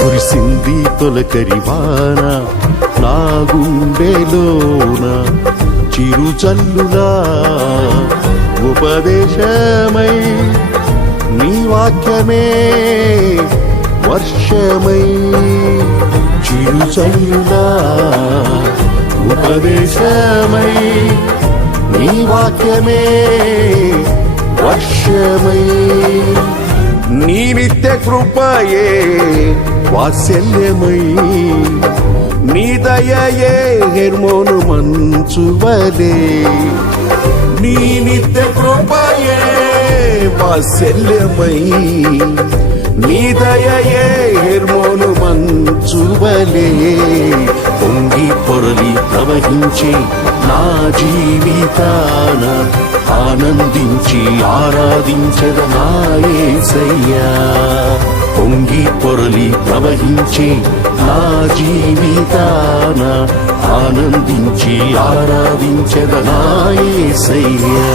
కురిసింది తొలకరివాన నా గుండెలోన చిరుచల్లులా ఉపదేశమై నీ వాక్యమే వర్షమై చిరుచల్లులా ఉపదేశమై నీ వాక్యమే వర్షమై నీ నిత్య కృపయే వాత్సల్యమై నీ దయయే హెర్మోను మంచువలే నీ నిత్య కృపయే వాత్సల్యమై నీ దయయే హెర్మోను మంచువలే పొంగి పొరలి ప్రవహించే నా జీవితాన ఆనందించి ఆరాధించద నా యేసయ్యా పొంగి పొరలి ప్రవహించే నా జీవితాన ఆనందించి ఆరాధించద నా యేసయ్యా